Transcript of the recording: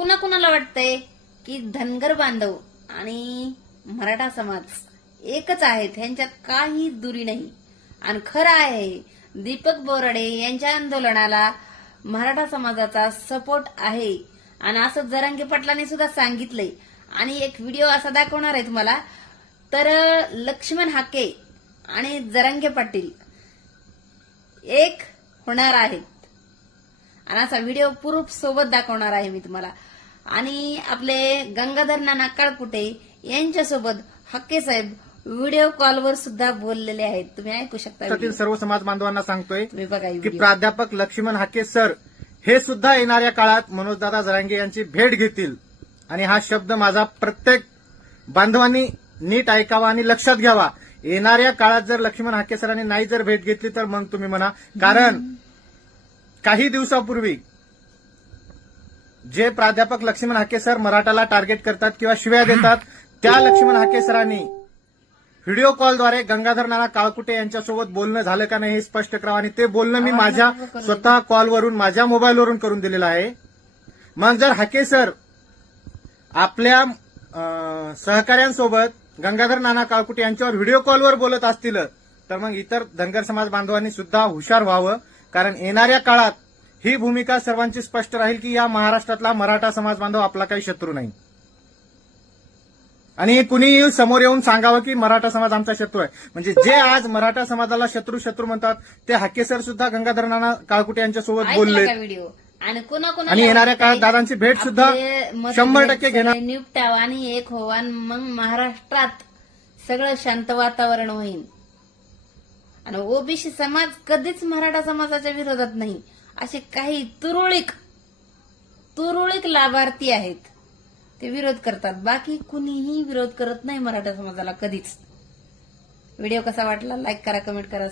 कुणाकुणाला वाटतंय की धनगर बांधव आणि मराठा समाज एकच आहेत, ह्यांच्यात काही दुरी नाही. आणि खरं आहे, दीपक बोराडे यांच्या आंदोलनाला मराठा समाजाचा सपोर्ट आहे. आणि असं जरांगे पाटलांनी सुद्धा सांगितलंय. आणि एक व्हिडिओ असा दाखवणार आहे तुम्हाला. तर लक्ष्मण हाके आणि जरांगे पाटील एक होणार आहेत. आणि असा व्हिडिओ प्रूफ सोबत दाखवणार आहे मी तुम्हाला. आणि आपले गंगाधर नाना काळकुटे यांच्यासोबत हक्के साहेब व्हिडिओ कॉलवर सुद्धा बोललेले आहेत. तुम्ही ऐकू शकता. त्यातील सर्व समाज बांधवांना सांगतोय तुम्ही बघा की व्हिडिओ. प्राध्यापक लक्ष्मण हाके सर हे सुद्धा येणाऱ्या काळात मनोजदादा जरांगे यांची भेट घेतील. आणि हा शब्द माझा प्रत्येक बांधवांनी नीट ऐकावा आणि लक्षात घ्यावा. येणाऱ्या काळात जर लक्ष्मण हाके सरांनी नाही जर भेट घेतली तर मग तुम्ही म्हणा. कारण काही दिवसापूर्वी जे प्राध्यापक लक्ष्मण हाके सर मराठाला टार्गेट करतात किंवा शिव्या देतात, त्या लक्ष्मण हाके सरांनी व्हिडिओ कॉलद्वारे गंगाधर नाना काळकुटे यांच्यासोबत बोलणं झालं का नाही हे स्पष्ट करावं. आणि ते बोलणं मी माझ्या स्वतः कॉलवरून माझ्या मोबाईलवरून करून दिलेलं आहे. मग जर हाके सर आपल्या सहकाऱ्यांसोबत गंगाधर नाना काळकुटे यांच्यावर व्हिडिओ कॉलवर बोलत असतील तर मग इतर धनगर समाज बांधवांनी सुद्धा हुशार व्हावं. कारण येणाऱ्या काळात ही भूमिका सर्वांची स्पष्ट राहील की या महाराष्ट्रातला मराठा समाज बांधव आपला काही शत्रू नाही. आणि कुणी समोर येऊन सांगावं की मराठा समाज आमचा शत्रू आहे. म्हणजे जे आज मराठा समाजाला शत्रू शत्रू म्हणतात ते हाके सर सुद्धा गंगाधर नाना काळकुटे यांच्यासोबत बोलले. व्हिडिओ आणि कुणाकुणाला आणि येणाऱ्या काळात दादांची भेट सुद्धा 100% घेणार. निपटावा आणि एक व्हावा आणि मग महाराष्ट्रात सगळं शांत वातावरण होईल. आणि ओबीसी समाज कधीच मराठा समाजाच्या विरोधात नाही. असे काही तुरळक लाभार्थी आहेत ते विरोध करतात. बाकी कुणीही विरोध करत नाही मराठा समाजाला कधीच. व्हिडिओ कसा वाटला लाईक करा, कमेंट करा.